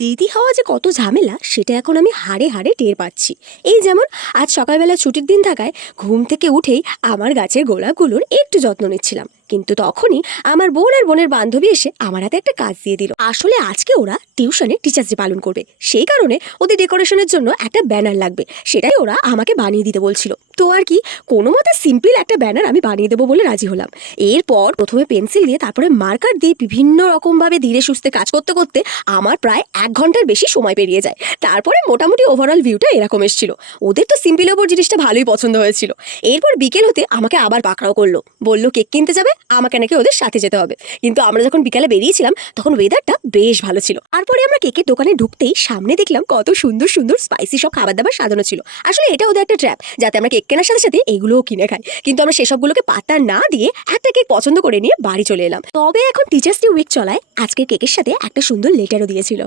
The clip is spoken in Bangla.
দিদি হওয়া যে কত ঝামেলা সেটা এখন আমি হাড়ে হাড়ে টের পাচ্ছি। এই যেমন আজ সকালবেলা ছুটির দিন থাকায় ঘুম থেকে উঠেই আমার গাছের গোলাপগুলোর একটু যত্ন নিচ্ছিলাম, কিন্তু তখনই আমার বোন আর বোনের বান্ধবী এসে আমার হাতে একটা কাজ দিয়ে দিল। আসলে আজকে ওরা টিউশনে টিচার্স ডে পালন করবে, সেই কারণে ওদের ডেকোরেশনের জন্য একটা ব্যানার লাগবে, সেটাই ওরা আমাকে বানিয়ে দিতে বলছিল। তো আর কি, কোনো মতে সিম্পল একটা ব্যানার আমি বানিয়ে দেবো বলে রাজি হলাম। এরপর প্রথমে পেন্সিল দিয়ে, তারপরে মার্কার দিয়ে বিভিন্ন রকমভাবে ধীরে সুস্থে কাজ করতে করতে আমার প্রায় 1 ঘন্টার বেশি সময় পেরিয়ে যায়। তারপরে মোটামুটি ওভারঅল ভিউটা এরকম এসেছিল। ওদের তো সিম্পলের ওপর জিনিসটা ভালোই পছন্দ হয়েছিল। এরপর বিকেল হতে আমাকে আবার পাকড়াও করলো, বললো কেক কিনতে যাবে, আমাকে নাকি ওদের সাথে যেতে হবে। কিন্তু আমরা যখন বিকালে বেরিয়েছিলাম তখন ওয়েদারটা বেশ ভালো ছিল। তারপরে আমরা কেকের দোকানে ঢুকতেই সামনে দেখলাম কত সুন্দর সুন্দর স্পাইসি সব খাবার দাবার সাজানো ছিল। আসলে এটা ওদের একটা ট্র্যাপ, যাতে আমরা কেক কেনার সাথে সাথে এগুলোও কিনে খাই। কিন্তু আমরা সেসবগুলোকে পাত্তা না দিয়ে একটা কেক পছন্দ করে নিয়ে বাড়ি চলে এলাম। তবে এখন টিচার্স ডে উইক চলায় আজকের কেকের সাথে একটা সুন্দর লেটারও দিয়েছিল।